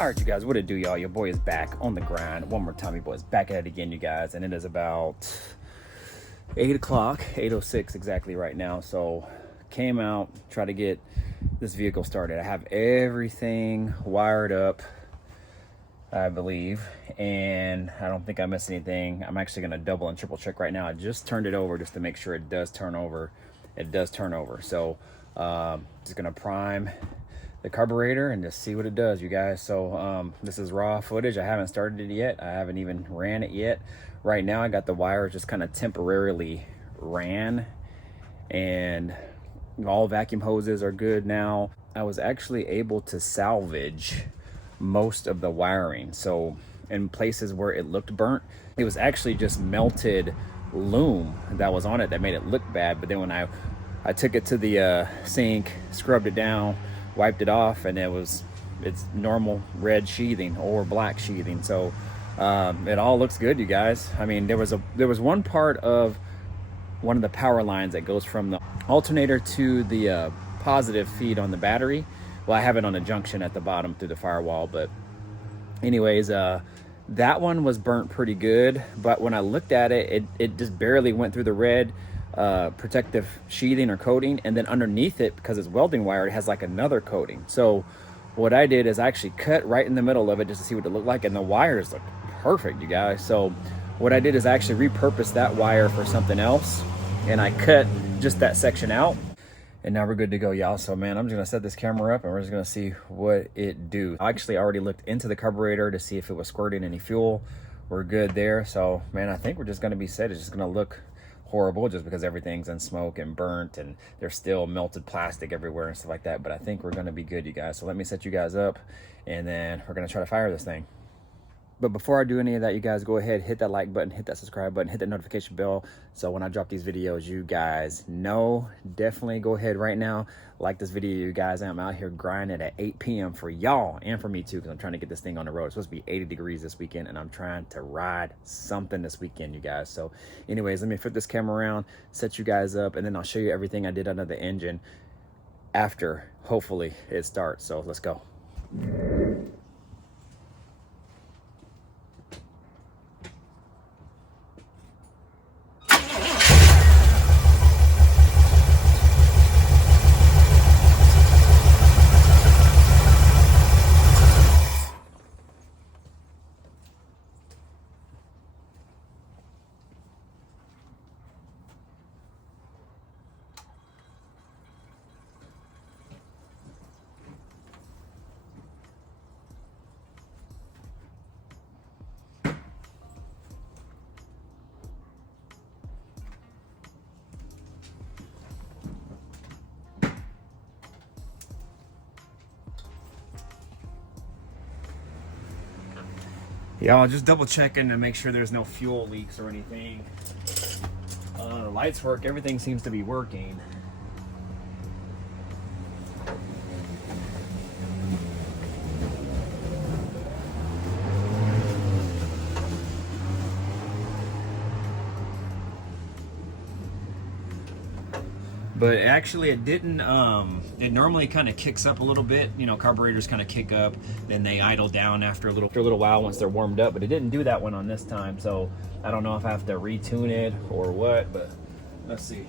Alright, you guys, what it do, y'all? Your boy is back on the grind. One more time, your boy is back at it again, you guys. And it is about 8 o'clock, 8:06 exactly right now. So, came out, try to get this vehicle started. I have everything wired up, I believe. And I don't think I missed anything. I'm actually going to double and triple check right now. I just turned it over just to make sure it does turn over. It does turn over. So, just going to prime the carburetor and just see what it does, you guys. So this is raw footage. I haven't started it yet. I haven't even ran it yet. Right now I got the wire just kind of temporarily ran, and all vacuum hoses are good now. I was actually able to salvage most of the wiring. So in places where it looked burnt, it was actually just melted loom that was on it that made it look bad. But then when I took it to the sink, scrubbed it down, wiped it off, and it's normal red sheathing or black sheathing. So it all looks good, you guys. I mean, there was one part of one of the power lines that goes from the alternator to the positive feed on the battery. Well, I have it on a junction at the bottom through the firewall, but anyways, that one was burnt pretty good. But when I looked at it, it just barely went through the red protective sheathing or coating, and then underneath it, because it's welding wire, it has like another coating. So what I did is I actually cut right in the middle of it just to see what it looked like, and the wires look perfect, you guys. So what I did is I actually repurposed that wire for something else, and I cut just that section out, and now we're good to go, y'all. So man, I'm just gonna set this camera up and we're just gonna see what it do. I actually already looked into the carburetor to see if it was squirting any fuel. We're good there. So man, I think we're just gonna be set. It's just gonna look horrible just because everything's in smoke and burnt, and there's still melted plastic everywhere and stuff like that. But I think we're gonna be good, you guys. So let me set you guys up, and then we're gonna try to fire this thing. But before I do any of that, you guys go ahead, hit that like button, hit that subscribe button, hit that notification bell, so when I drop these videos, you guys know. Definitely go ahead right now, like this video, you guys. I'm out here grinding at 8 p.m. for y'all and for me too, because I'm trying to get this thing on the road. It's supposed to be 80 degrees this weekend, and I'm trying to ride something this weekend, you guys. So anyways, let me flip this camera around, set you guys up, and then I'll show you everything I did under the engine after, hopefully, it starts. So let's go. Y'all, just double checking to make sure there's no fuel leaks or anything. The lights work, everything seems to be working. But actually it didn't, it normally kind of kicks up a little bit. You know, carburetors kind of kick up, then they idle down after a little while once they're warmed up, but it didn't do that one on this time. So I don't know if I have to retune it or what, but let's see.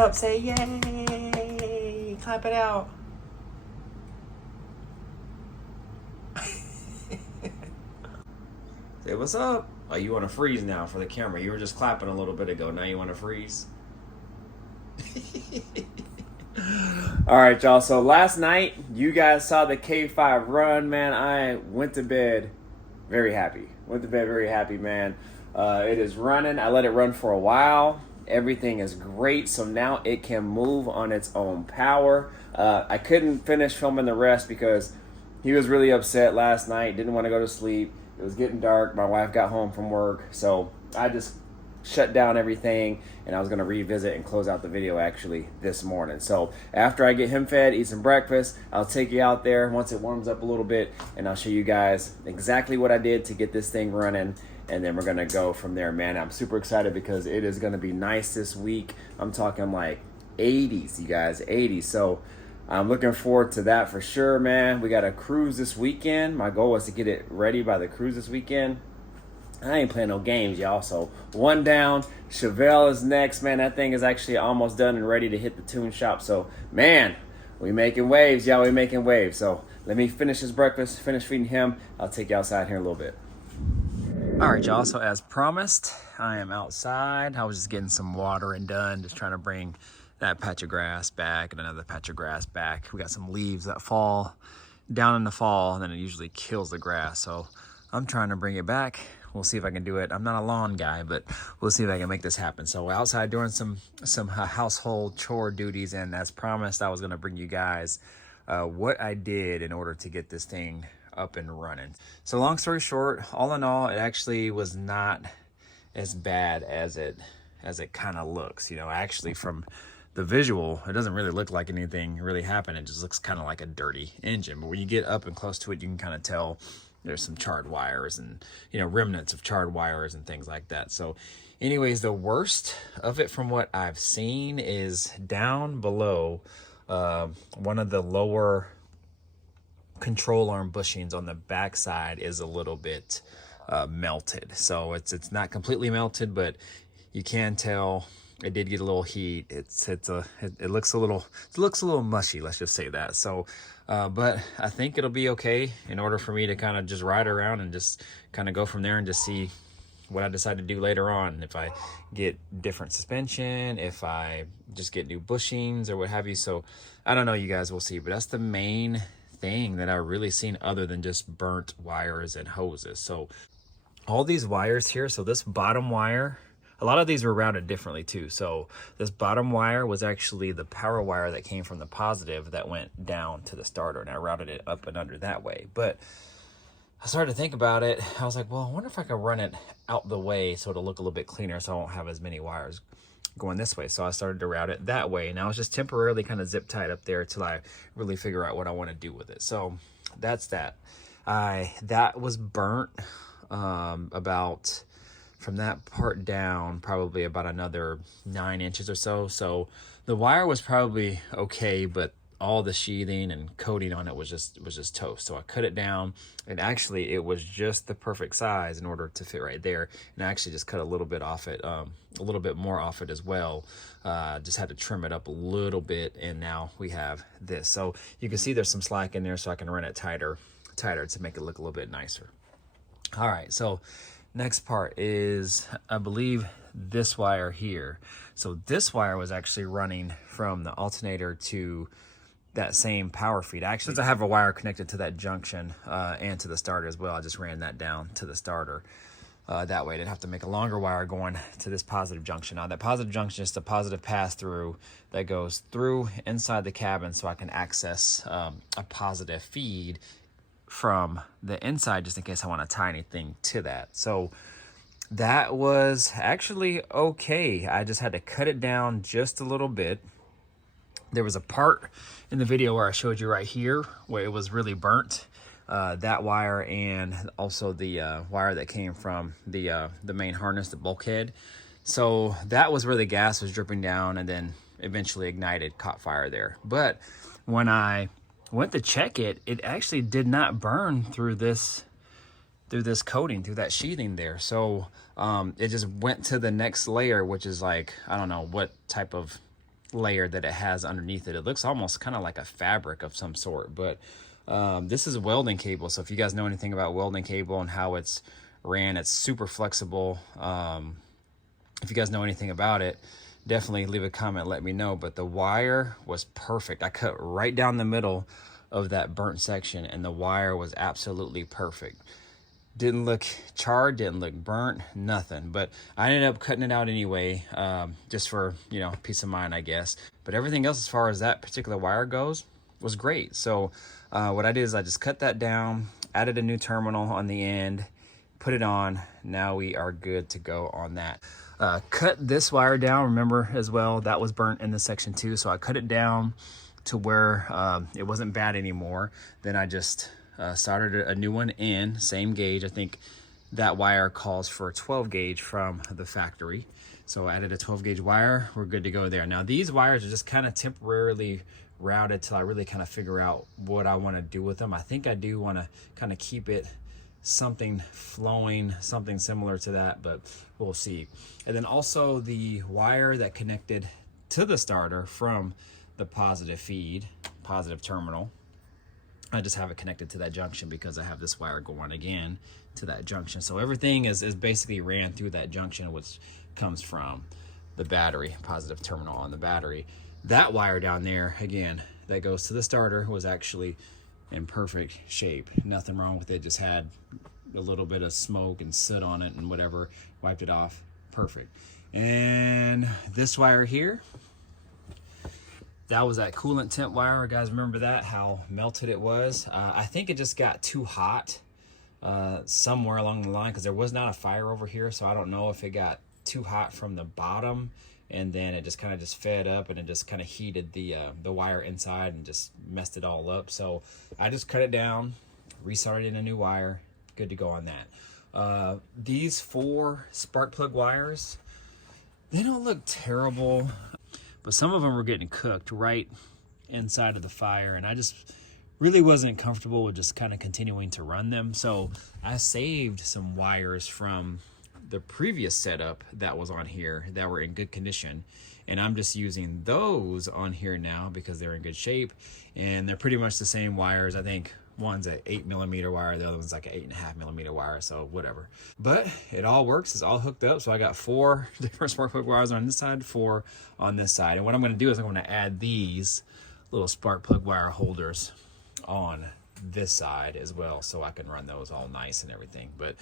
up. Say yay. Clap it out. Say what's up. Oh, you want to freeze now for the camera. You were just clapping a little bit ago. Now you want to freeze? All right, y'all. So last night, you guys saw the K5 run, man. I went to bed very happy. Man. It is running. I let it run for a while. Everything is great. So now it can move on its own power. I couldn't finish filming the rest because he was really upset last night. Didn't want to go to sleep. It was getting dark. My wife got home from work. So I just shut down everything, and I was going to revisit and close out the video actually this morning. So after I get him fed, eat some breakfast, I'll take you out there once it warms up a little bit, and I'll show you guys exactly what I did to get this thing running, and then we're going to go from there, man. I'm super excited because it is going to be nice this week. I'm talking like 80s, you guys, 80s. So I'm looking forward to that for sure, man. We got a cruise this weekend. My goal was to get it ready by the cruise this weekend. I ain't playing no games, y'all. So one down. Chevelle is next, man. That thing is actually almost done and ready to hit the tune shop. So, man, we making waves, y'all. We making waves. So let me finish his breakfast, finish feeding him. I'll take you outside here in a little bit. All right, y'all. So as promised, I am outside. I was just getting some watering done, just trying to bring that patch of grass back and another patch of grass back. We got some leaves that fall down in the fall, and then it usually kills the grass. So I'm trying to bring it back. We'll see if I can do it. I'm not a lawn guy, but we'll see if I can make this happen. So outside doing some household chore duties, and as promised, I was gonna bring you guys what I did in order to get this thing up and running. So long story short, all in all, it actually was not as bad as it kind of looks. You know, actually from the visual, it doesn't really look like anything really happened. It just looks kind of like a dirty engine. But when you get up and close to it, you can kind of tell there's some charred wires and, you know, remnants of charred wires and things like that. So anyways, the worst of it from what I've seen is down below one of the lower control arm bushings on the back side is a little bit melted. So it's not completely melted, but you can tell it did get a little heat. It looks a little mushy, let's just say that. So but I think it'll be okay in order for me to kind of just ride around and just kind of go from there and just see what I decide to do later on. If I get different suspension, if I just get new bushings or what have you. So I don't know, you guys will see, but that's the main thing that I've really seen other than just burnt wires and hoses. So all these wires here, so this bottom wire, a lot of these were routed differently too. So this bottom wire was actually the power wire that came from the positive that went down to the starter, and I routed it up and under that way. But I started to think about it. I was like, well, I wonder if I could run it out the way so it'll look a little bit cleaner so I won't have as many wires going this way. So I started to route it that way. Now it's just temporarily kind of zip tied up there till I really figure out what I want to do with it. So that's that. That was burnt about from that part down probably about another 9 inches or so. So the wire was probably okay, but all the sheathing and coating on it was just toast. So I cut it down, and actually it was just the perfect size in order to fit right there. And I actually just cut a little bit off it, a little bit more off it as well. Just had to trim it up a little bit, and now we have this. So you can see there's some slack in there, so I can run it tighter to make it look a little bit nicer. All right, so next part is, I believe, this wire here. So this wire was actually running from the alternator to that same power feed. Actually, since I have a wire connected to that junction and to the starter as well, I just ran that down to the starter. That way I didn't have to make a longer wire going to this positive junction. Now that positive junction is the positive pass through that goes through inside the cabin, so I can access a positive feed from the inside just in case I want to tie anything to that. So that was actually okay. I just had to cut it down just a little bit. There was a part in the video where I showed you right here where it was really burnt, that wire, and also the wire that came from the main harness, the bulkhead. So that was where the gas was dripping down and then eventually ignited, caught fire there. But when I went to check it, it actually did not burn through this coating, through that sheathing there. So it just went to the next layer, which is like, I don't know what type of layer that it has underneath it. It looks almost kind of like a fabric of some sort, but this is a welding cable. So if you guys know anything about welding cable and how it's ran, it's super flexible. If you guys know anything about it, definitely leave a comment, let me know. But the wire was perfect. I cut right down the middle of that burnt section, and the wire was absolutely perfect. Didn't look charred, didn't look burnt, nothing. But I ended up cutting it out anyway, just for, you know, peace of mind, I guess. But everything else as far as that particular wire goes was great. So what I did is I just cut that down, added a new terminal on the end, put it on. Now we are good to go on that. Cut this wire down, remember as well, that was burnt in this section too. So I cut it down to where it wasn't bad anymore. Then I just soldered a new one in, same gauge. I think that wire calls for a 12 gauge from the factory. So I added a 12 gauge wire, we're good to go there. Now these wires are just kind of temporarily routed till I really kind of figure out what I want to do with them. I think I do want to kind of keep it something flowing, something similar to that, but we'll see. And then also the wire that connected to the starter from the positive feed, positive terminal, I just have it connected to that junction because I have this wire going again to that junction. So everything is basically ran through that junction, which comes from the battery, positive terminal on the battery. That wire down there, again, that goes to the starter, was actually in perfect shape. Nothing wrong with it, just had a little bit of smoke and soot on it and whatever, wiped it off, perfect. And this wire here, that was that coolant temp wire. Guys, remember that, how melted it was? I think it just got too hot somewhere along the line, because there was not a fire over here, so I don't know if it got too hot from the bottom and then it just kind of just fed up and it just kind of heated the wire inside and just messed it all up. So I just cut it down, resoldered in a new wire, good to go on that. These 4 spark plug wires, they don't look terrible, but some of them were getting cooked right inside of the fire, and I just really wasn't comfortable with just kind of continuing to run them. So I saved some wires from the previous setup that was on here that were in good condition, and I'm just using those on here now because they're in good shape, and they're pretty much the same wires. I think one's an 8mm wire, the other one's like an 8.5mm wire, so whatever. But it all works, it's all hooked up. So I got 4 different spark plug wires on this side, 4 on this side. And what I'm going to do is I'm going to add these little spark plug wire holders on this side as well, so I can run those all nice and everything. But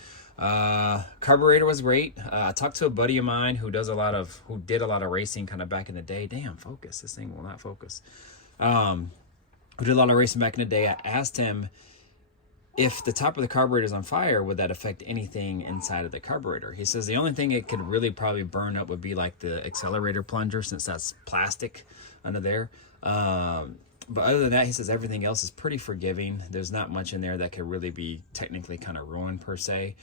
carburetor was great. I talked to a buddy of mine who did a lot of racing kind of back in the day. Damn, focus, this thing will not focus. Who did a lot of racing back in the day. I asked him if the top of the carburetor is on fire, would that affect anything inside of the carburetor? He says the only thing it could really probably burn up would be like the accelerator plunger, since that's plastic under there. But other than that, he says everything else is pretty forgiving. There's not much in there that could really be technically kind of ruined per se.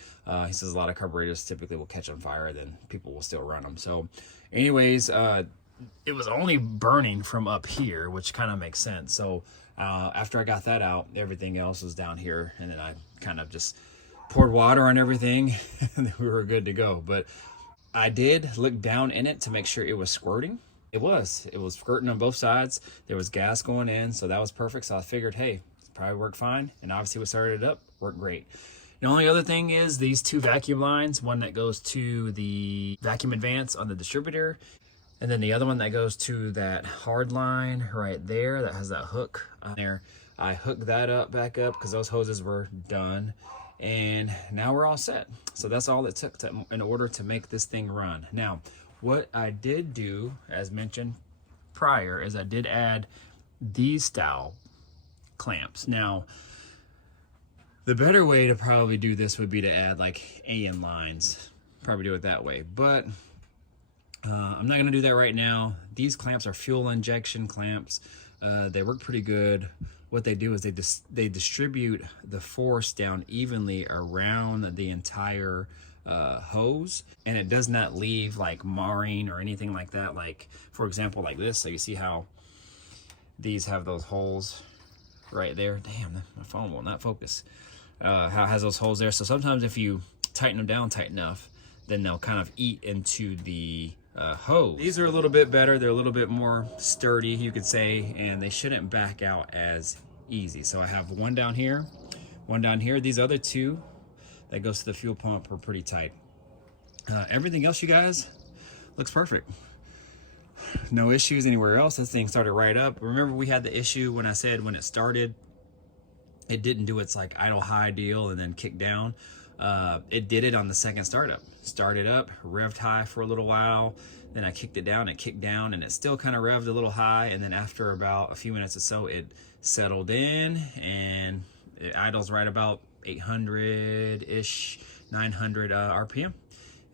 He says a lot of carburetors typically will catch on fire, then people will still run them. So anyways, it was only burning from up here, which kind of makes sense. So after I got that out, everything else was down here, and then I kind of just poured water on everything and we were good to go. But I did look down in it to make sure it was squirting. It was squirting on both sides. There was gas going in, so that was perfect. So I figured, hey, it probably worked fine. And obviously we started it up, worked great. The only other thing is these 2 vacuum lines, one that goes to the vacuum advance on the distributor, and then the other one that goes to that hard line right there that has that hook on there. I hooked that up back up because those hoses were done, and now we're all set. So that's all it took in order to make this thing run. Now, what I did do, as mentioned prior, is I did add these style clamps. Now, the better way to probably do this would be to add like AN lines, probably do it that way, but I'm not going to do that right now. These clamps are fuel injection clamps. They work pretty good. What they do is they distribute the force down evenly around the entire hose, and it does not leave like marring or anything like that. Like, for example, like this. So you see how these have those holes right there. Damn, my phone will not focus. How it has those holes there. So sometimes if you tighten them down tight enough, then they'll kind of eat into the hose. These are a little bit better. They're a little bit more sturdy, you could say, and they shouldn't back out as easy. So I have one down here, one down here. These other two that goes to the fuel pump are pretty tight. Everything else, you guys, looks perfect. No issues anywhere else. This thing started right up. Remember, we had the issue when I said when it started, it didn't do its like idle high deal and then kick down. It did it on the second startup. Started up, revved high for a little while, then I kicked it down, it kicked down, and it still kind of revved a little high, and then after about a few minutes or so, it settled in, and it idles right about 800-ish, 900 RPM.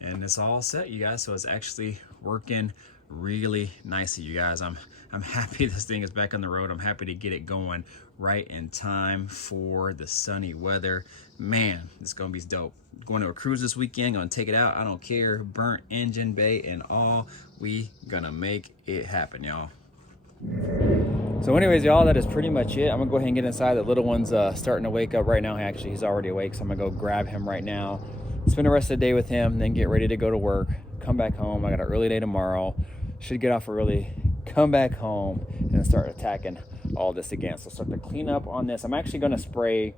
And it's all set, you guys, so it's actually working really nicely, you guys. I'm happy this thing is back on the road. I'm happy to get it going right in time for the sunny weather. Man, it's gonna be dope. Going to a cruise this weekend, gonna take it out. I don't care, burnt engine bay and all. We gonna make it happen, y'all. So anyways, y'all, that is pretty much it. I'm gonna go ahead and get inside. The little one's starting to wake up right now. Actually, he's already awake, so I'm gonna go grab him right now, spend the rest of the day with him, then get ready to go to work, come back home. I got an early day tomorrow. Should get off early, come back home, and then start attacking all this again. So start to clean up on this. I'm actually gonna spray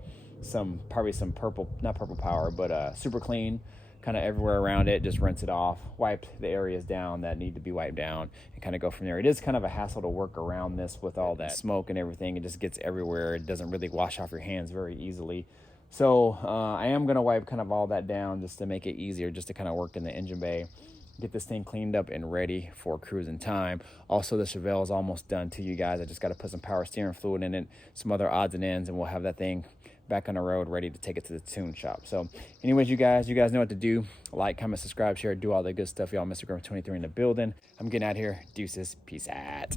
probably some purple, not purple power, but super clean kind of everywhere around it. Just rinse it off, wipe the areas down that need to be wiped down, and kind of go from there. It is kind of a hassle to work around this with all that smoke and everything. It just gets everywhere. It doesn't really wash off your hands very easily. So I am gonna wipe kind of all that down just to make it easier, just to kind of work in the engine bay, get this thing cleaned up and ready for cruising time. Also, the Chevelle is almost done too, you guys. I just got to put some power steering fluid in it, some other odds and ends, and we'll have that thing back on the road ready to take it to the tune shop. So anyways, you guys know what to do. Like, comment, subscribe, share, do all the good stuff, y'all. Mr. Griffin 23 in the building. I'm getting out of here. Deuces. Peace out.